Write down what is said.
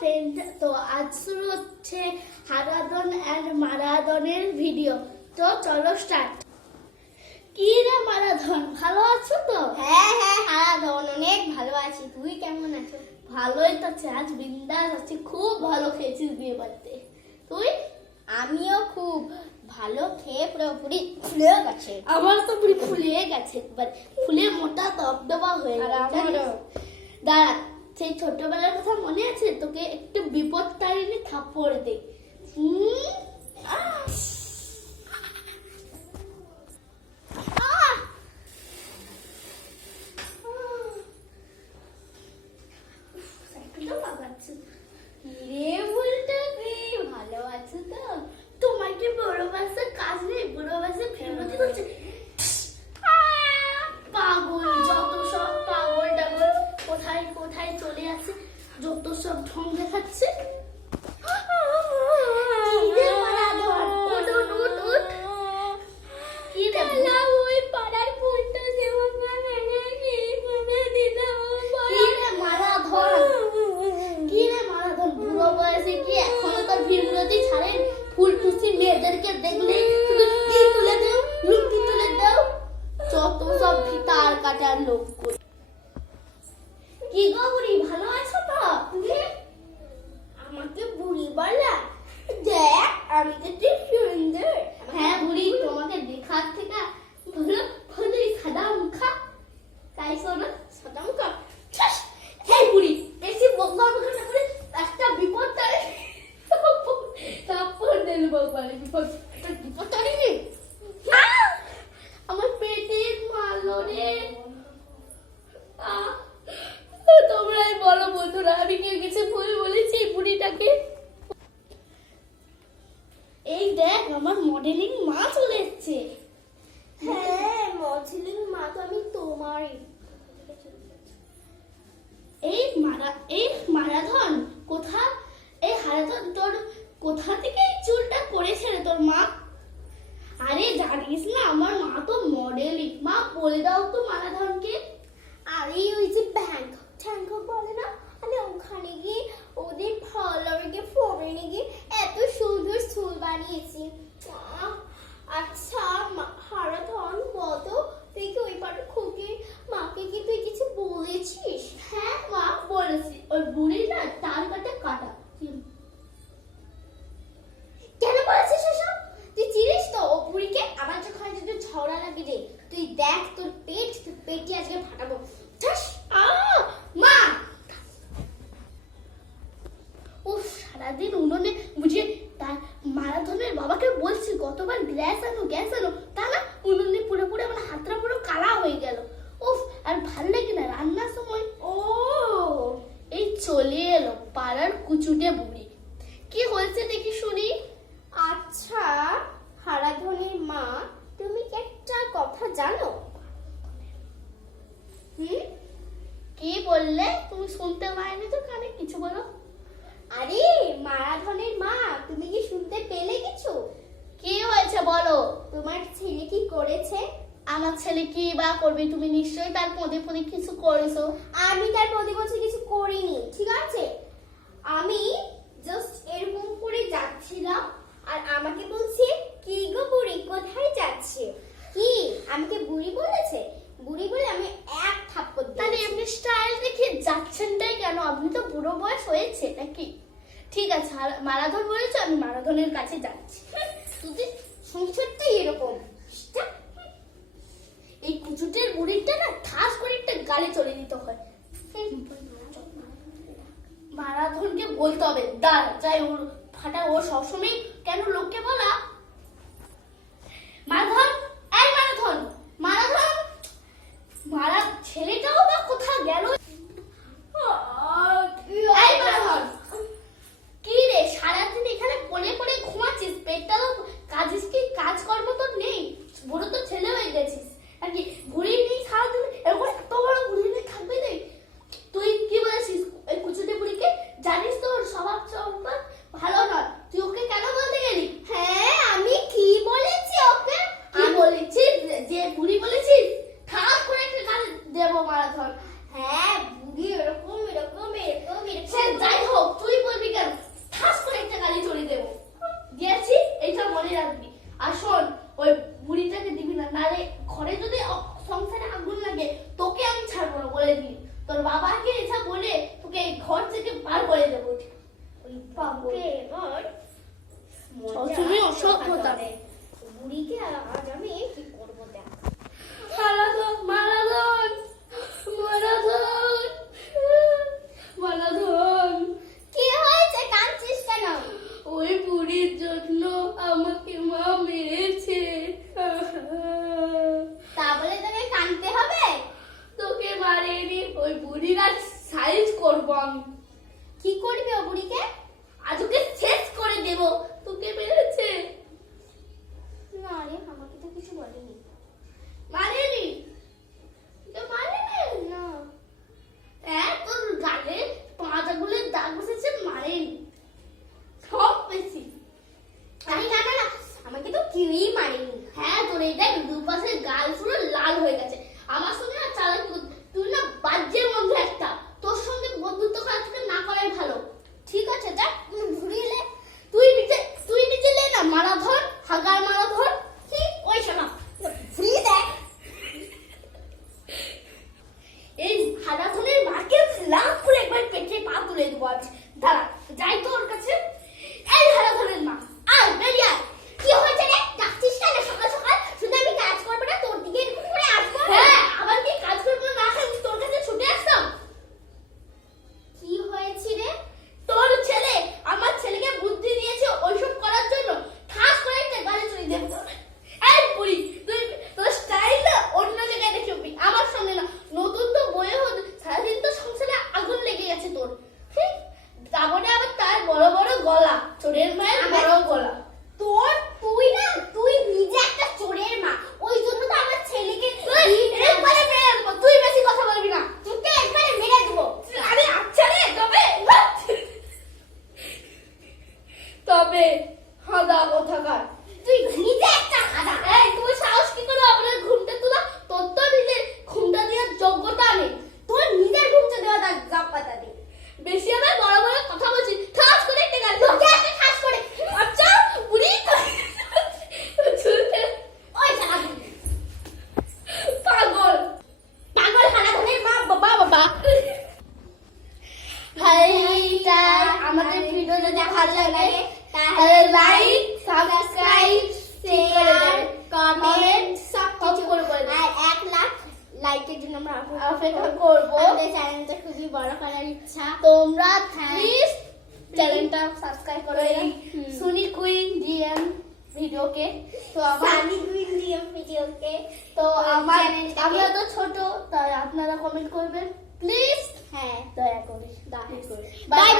Friend, তো আজ শুরু হচ্ছে হারাধন এন্ড মারাধনের ভিডিও। তো চলো স্টার্ট। কি রে মারাধন, ভালো আছো তো? হ্যাঁ হারাধন, অনেক ভালো আছি। তুই কেমন আছো? ভালোই তো আছে, আজ বিন্দাস আছি। খুব ভালো খেয়েছিস বিয়ে বাড়িতে। তুই? আমিও খুব ভালো খেয়ে পুরোপুরি ফুলে গেছে। আমার তো পুরি ফুলে গেছে, একবার ফুলে মোটা দবদবা হয়ে গেছে। দাঁড়া, সেই ছোটবেলার কথা মনে আছে? তোকে একটু বিপদতারিণী থাপ্পড় দে। ভালো আছো তো? তোমার কি বড় বাসে কাজ নেই? বড় বাসে ফেরতি করছে। পাগল, যত সব পাগল টাগল কোথায় কোথায় চলে আসে, যত সব ঢং দেখাচ্ছে। ফুল টুসি মেয়েদেরকে দেখলে শুধু তীর তুলে দাও, লুঙ্গি তুলে দাও, যত সব ভিতার কাটার লোক। কি গো বুড়ি, ভালো আছো তো? আমাকে বুড়ি বলা? দেখ আমি তো ঠিক সুন্দর। হ্যাঁ বুড়ি, তোমাকে দেখার থেকে ভালো ভালো সাদা মুখা। তাই শোনো, সাদা মুখা। এই বুড়ি, বেশি বকবা বকবা না করে একটা বিপদ তারে তারপর দেন বাবারে বিপদ তারে রে। আমার পেটে মারলো রে। তোমরাই বলো বন্ধুরা, আমি কি কিছু ভুল বলেছি বুড়িটাকে? এই দেখ, আমার মডেলিং মা চলে এসছে। হ্যাঁ, মডেলিং মা তো আমি তোমারই। এই মারাধন কোথা, এই হারাধন তোর কোথা থেকে এই চুলটা করেছে রে তোর মা? আরে জানিস না, আমার মা তো মডেলিং। মা বলে দাও তো মারাধনকে। আরে ওই যে ব্যাংক ট্যাঙ্ক বলে না, আমি ওখানে গিয়ে ওদের ফলোয়ারকে ফোরেনে গিয়ে এত সুন্দর চুল বানিয়েছি। আচ্ছা হারাধন, বলতো তুই কি ওই পাড়ার খুকির মাকে কি তুই কিছু বলেছিস? হ্যাঁ মা, বলেছি। ওই বুড়ি না তার কাটে কাটা। কেন বলেছিস এসব? তুই চিনিস তো ও বুড়িকে? আমার যখন যদি ঝগড়া লাগে রে, তুই দেখ তোর পেটই আজকে ফাটাবো। মা উফ, সারাদিন উনুনে বুঝে তার মারাধনের বাবাকে বলছি কতবার গ্যাস আনো, তা না উনুনে পুরো পুরো আমার হাতটা পুরো কালা হয়ে গেল। উফ, আর ভাল লাগে না রান্নার সময়। ও এই চলে এলো পাড়ার কুচুটে বুড়ি। কি হয়েছে দেখি শুনি। আচ্ছা হারাধনের মা, তুমি কি একটা কথা জানো? কি বললে? তুমি শুনতে পাইনি তো কানে, কিছু বলো। আরে মারাধনের মা, তুমি কি শুনতে পেলে কিছু? কি হয়েছে বলো। তোমার ছেলে কি করেছে? আমার ছেলে কি বা করবে? তুমি নিশ্চয়ই তার পদে পদে কিছু করেছো। আমি তার প্রতি বছর কিছু করিনি, ঠিক আছে? আমি জাস্ট এরকম করে যাচ্ছিলাম আর আমাকে বলছে, কি গো বুড়ি কোথায় যাচ্ছে? কি আমাকে বুড়ি বলেছে? বুড়ি বলে আমি এক থাপ্পড় তাহলে দিয়েছি। এমনি স্টাইল দেখে যাচ্ছেনটাই কেন? আপনি তো বুড়ো বয়স হয়েছে নাকি? ঠিক আছে, মারাধন বলেছে, আমি মারাধনের কাছে যাচ্ছি। তুই সংসারটাই এরকম। এই কুচুটের বুড়িটা না ঠাস করে একটা গালে চলে দিতে হয়। মারাধনকে বলতে হবে, দাঁড়া যাই ওর ফাটা। ও সবসময় কেন লোককে বলা। মারাধন, এই মারাধন, মারাধন, মারা ছেলেটাও বা কোথা গেল? এই মারাধন, কি রে সারাদিন এখানে পড়ে পড়ে ঘুমাচ্ছিস? পেটটা তো কাজকর্ম তো নেই, বড় তো ছেলে হয়ে গেছিস নাকি? ঘুরিয়ে নিয়ে সারাদিন এরকম এত বড় ঘুরিয়ে নিয়ে থাকবে রে? তুই কি বলেছিস এই কুচুটে বুড়িকে? জানিস তো ওর স্বভাব ভালো নয়, তুই ওকে কেন বলতে গেলি? হ্যাঁ ওই বুড়ির আর সাইজ করবো আমি। কি করবি ও বুড়িকে? আজ ওকে শেষ করে দেবো। তোকে মেরেছে? না রে, আমাকে তো কিছু বলেনি। মারেনি? তো মারেনি? না। হ্যাঁ, তোর গালে 5 আঙ্গুলের দাগ বসেছে, মারেনি। সব বেশি। আরে না না না, আমাকে তো কেউই মারেনি। হ্যাঁ, তোর এই দেখ দুপাশের গাল পুরো লাল হয়ে গেছে। আমার সঙ্গে না চালাকি তুই না বাজ্যের মধ্যে একটা। তোর সঙ্গে বন্ধুত্ব করা না করাই ভালো। ঠিক আছে, যাক ঘুরিয়ে তুই নিজে লে না, মারা ধর, হাগার মারা ধর। ঠিক ওই শোনা ঘুরিয়ে দেখ। এই হারাধনের মাকে লাভ করে একবার পেটে পা তুলে দেবো আজ। দাঁড়া, যাই তো ওর কাছে। এই হারাধনের মা, আয় বেরিয়ে আয়। কি হয়েছে রে? ডাকছিস কেন সকাল সকাল? শুধু আমি কাজ করবো না, তোর দিকে এরকম করে আসবো? হ্যাঁ, আবার কি কাজ করবো না খালি তোর কাছে ছুটে আসতাম? কি হয়েছে রে? তোর ছেলে আমার ছেলেকে বুদ্ধি দিয়েছে ওইসব করার জন্য। ঠাস করে একটা গালে চলে দেবো তোর। এই বুড়ি, তুই তোর স্টাইলটা অন্য জায়গায় দেখবি, আমার সঙ্গে না। নতুন তো বয়ে হতে সারাদিন তো সংসারে আগুন লেগে গেছে তোর। ঠিক, তারপরে আবার তার বড় বড় গলা, চোরের মায়ের বড় গলা। তুই নিজে একটা চোরের মা, ওই জন্য তো আমার ছেলেকে একবারে মেরে দেবো, তুই বেশি কথা বলবি না। তোকে একবারে মেরে দেবো। আরে আচ্ছা রে, তবে হাদা কোথাকার। তুই নিজে একটা আদা। এই, তুমি সাহস কি করে আপনার ঘুমটা তোলা? তোর তো নিজের ঘুমটা দেওয়ার যোগ্যতা নেই। তোর নিজের ঘুমতে দেওয়া দাগ জাপাতা দে। বেশি আবার বড় বড় কথা বলছি, ঠাস করে একটা গাল। তোকে একটা ঠাস করে। আচ্ছা বুড়ি, ওই শালা পাগল পাগল হারাধনের মা। বাবা বাবা। আমাদের ভিডিও যদি ভালো লাগে তাহলে লাইক, সাবস্ক্রাইব, শেয়ার, কমেন্ট সব করে দেবেন। আর 1 লাখ লাইকের জন্য আমরা অপেক্ষা করবো। আমাদের চ্যানেলটা খুবই বড় করার ইচ্ছা। তোমরা হ্যাঁ। প্লিজ চ্যানেলটা সাবস্ক্রাইব করো এই হুম। সুনি কুইন ডিএম ভিডিওকে। তো আমার সানি কুইন ডিএম ভিডিওকে তো আমার চ্যানেলটাকে- আমরা তো ছোট, তাই আপনারা কমেন্ট করবেন প্লিজ, হ্যাঁ দয়া করে। Bye bye.